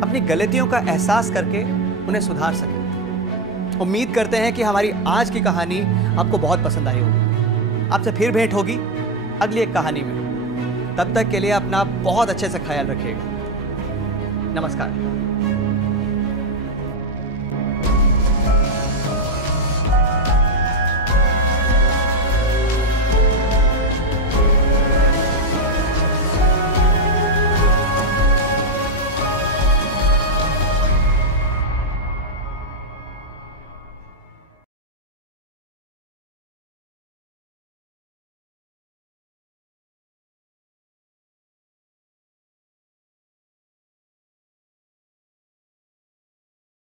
अपनी गलतियों का एहसास करके उन्हें सुधार सके। उम्मीद करते हैं कि हमारी आज की कहानी आपको बहुत पसंद आई होगी। आपसे फिर भेंट होगी अगली एक कहानी में। तब तक के लिए अपना बहुत अच्छे से ख्याल रखिएगा। नमस्कार।